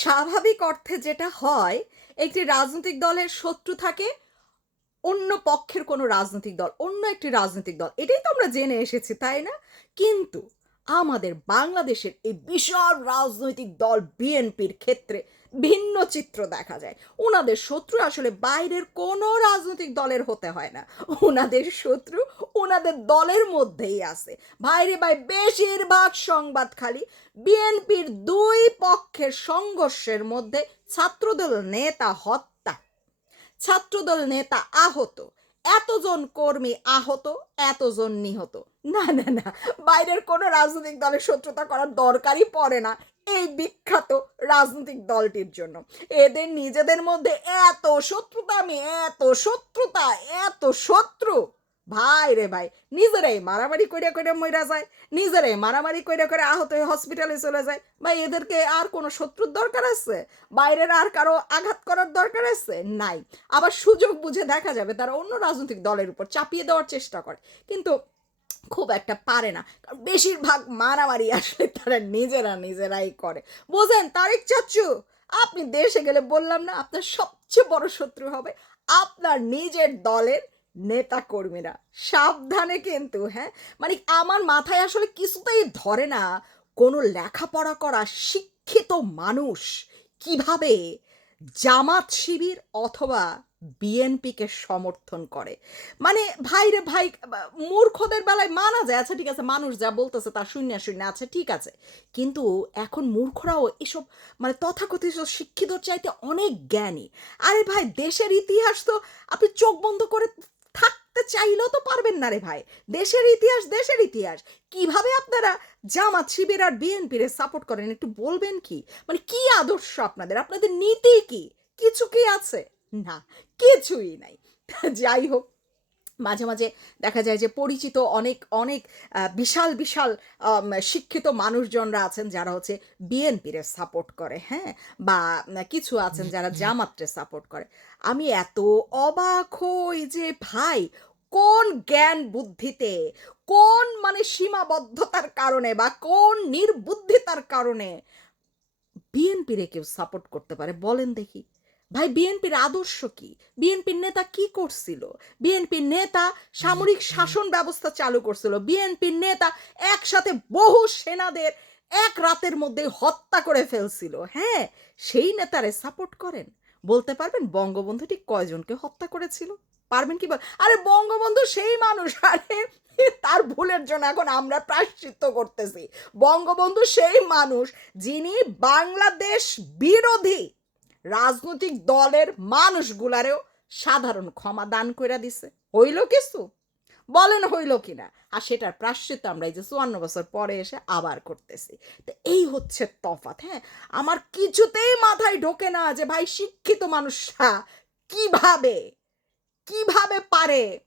স্বাভাবিক অর্থে যেটা হয়, একটি রাজনৈতিক দলের শত্রু থাকে, অন্য পক্ষের কোনো রাজনৈতিক দল, অন্য একটি রাজনৈতিক দল। এটাই তো আমরা জেনে এসেছি, তাই না? কিন্তু আমাদের বাংলাদেশের এই বিশাল রাজনৈতিক দল বিএনপির ক্ষেত্রে ভিন্ন চিত্র দেখা যায়। ওনাদের শত্রু আসলে বাইরের কোনো রাজনৈতিক দলের হতে হয় না। ওনাদের শত্রু ওনাদের দলের মধ্যেই আছে। বাইরে ভাই বেশিরভাগ সংবাদ খালি বিএনপির দুই পক্ষের সংঘর্ষের মধ্যে ছাত্রদল নেতা হত্যা। ছাত্রদল নেতা আহত। এতজন কর্মী আহত, এতজন নিহত। না না না, বাইরের কোনো রাজনৈতিক দলের শত্রুতা করার দরকারই পড়ে না এই বিখ্যাত রাজনৈতিক দলটির জন্য। এদের নিজেদের মধ্যে এত শত্রুতা, আমি এত শত্রুতা, এত শত্রু। ভাই রে ভাই, নিজেরাই মারামারি করে করে মইরা যায়, নিজেরাই মারামারি করে করে আহত হয়ে হসপিটালে চলে যায়। ভাই, এদেরকে আর কোনো শত্রুর দরকার আছে? বাইরের আর কারও আঘাত করার দরকার আছে? নাই। আবার সুযোগ বুঝে দেখা যাবে তারা অন্য রাজনৈতিক দলের উপর চাপিয়ে দেওয়ার চেষ্টা করে। কিন্তু খুব একটা পারে না। কারণ বেশিরভাগ মারামারি আসলে তারা নিজেরা নিজেরাই করে। বোঝেন, তারেক চাচ্চু আপনি দেশে গেলে বললাম না, আপনার সবচেয়ে বড় শত্রু হবে আপনার নিজের দলের নেতা কর্মীরা, সাবধানে কিন্তু হ্যাঁ? মানে আমার মাথায় আসলে কিছুতেই ধরে না কোনো লেখাপড়া করা শিক্ষিত মানুষ কীভাবে জামাত শিবির অথবা বিএনপিকে সমর্থন করে। মানে ভাই রে ভাই, মূর্খদের বেলায় মানা যায় আচ্ছা ঠিক আছে, মানুষ যা বলতেছে তা শূন্য শূন্য আছে ঠিক আছে। কিন্তু এখন মূর্খরাও এসব মানে তথাকথিত শিক্ষিত চাইতে অনেক জ্ঞানী। আরে ভাই, দেশের ইতিহাস তো আপনি চোখ বন্ধ করে থাকতে চাইলেও তো পারবেন না রে ভাই। দেশের ইতিহাস দেশের ইতিহাস। কীভাবে আপনারা জামাত শিবির আর বিএনপির সাপোর্ট করেন, একটু বলবেন কি? মানে কি আদর্শ আপনাদের? আপনাদের নীতি কি? কিছু কি আছে? না, কিছুই নাই। যাই হোক মাঝে মাঝে দেখা যায় যে পরিচিত অনেক অনেক বিশাল বিশাল শিক্ষিত মানুষজনরা আছেন যারা হচ্ছে বিএনপির সাপোর্ট করে হ্যাঁ? বা কিছু আছেন যারা জামাতরে সাপোর্ট করে। আমি এত অবাক হই যে ভাই কোন জ্ঞান বুদ্ধিতে কোন মানে সীমাবদ্ধতার কারণে বা কোন নির্বুদ্ধিতার কারণে বিএনপিরে কেউ সাপোর্ট করতে পারে? বলেন দেখি। ভাই, বিএনপির আদর্শ কি? বিএনপির নেতা কি করছিল? বিএনপির নেতা সামরিক শাসন ব্যবস্থা চালু করছিল। বিএনপির নেতা একসাথে বহু সেনাদের এক রাতের মধ্যে হত্যা করে ফেলছিল। হ্যাঁ সেই নেতারে সাপোর্ট করেন। বলতে পারবেন, বঙ্গবন্ধু ঠিক কয়জনকে হত্যা করেছিল? পারবেন কি আরে, বঙ্গবন্ধু সেই মানুষ। আরে, তার ভুলের জন্য এখন আমরা প্রায়শ্চিত্ত করতেছি। বঙ্গবন্ধু সেই মানুষ যিনি বাংলাদেশ বিরোধী। রাজনৈতিক দলের মানুষগুলারেও সাধারণ ক্ষমা দান করে দিছে। হইল কিছু? বলেন হইল কিনা? আর সেটার প্রাশ্চিত্য আমরা এই যে চুয়ান্ন বছর পরে এসে আবার করতেছি। তো এই হচ্ছে তফাৎ হ্যাঁ? আমার কিছুতেই মাথায় ঢোকে না যে, ভাই, শিক্ষিত মানুষরা কীভাবে কীভাবে পারে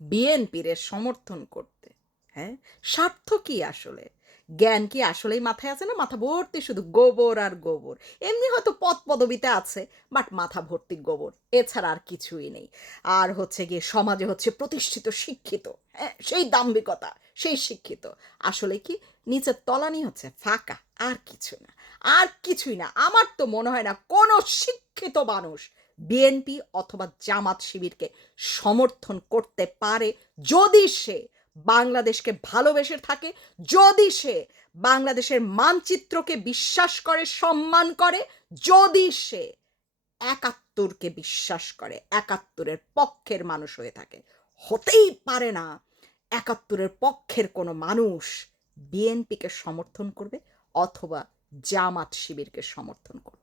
বিএনপির সমর্থন করতে? হ্যাঁ? স্বার্থ কি আসলে? জ্ঞান কি আসলেই মাথায় আছে না? মাথা ভর্তি শুধু গোবর আর গোবর। এমনি হয়তো পদ পদবিতে আছে, বাট মাথা ভর্তি গোবর, এছাড়া আর কিছুই নেই। আর হচ্ছে গিয়ে সমাজে হচ্ছে প্রতিষ্ঠিত শিক্ষিত হ্যাঁ সেই দাম্ভিকতা, সেই শিক্ষিত। আসলে কি নিচের তলানি হচ্ছে ফাঁকা, আর কিছু না। আর কিছুই না। আমার তো মনে হয় না কোনো শিক্ষিত মানুষ বিএনপি অথবা জামাত শিবিরকে সমর্থন করতে পারে যদি সে বাংলাদেশকে ভালোবেসে থাকে, যদি সে বাংলাদেশের মানচিত্রকে বিশ্বাস করে, সম্মান করে, যদি সে একাত্তরকে বিশ্বাস করে, একাত্তরের পক্ষের মানুষ হয়ে থাকে। হতেই পারে না একাত্তরের পক্ষের কোনো মানুষ বিএনপিকে সমর্থন করবে অথবা জামাত শিবিরকে সমর্থন করবে।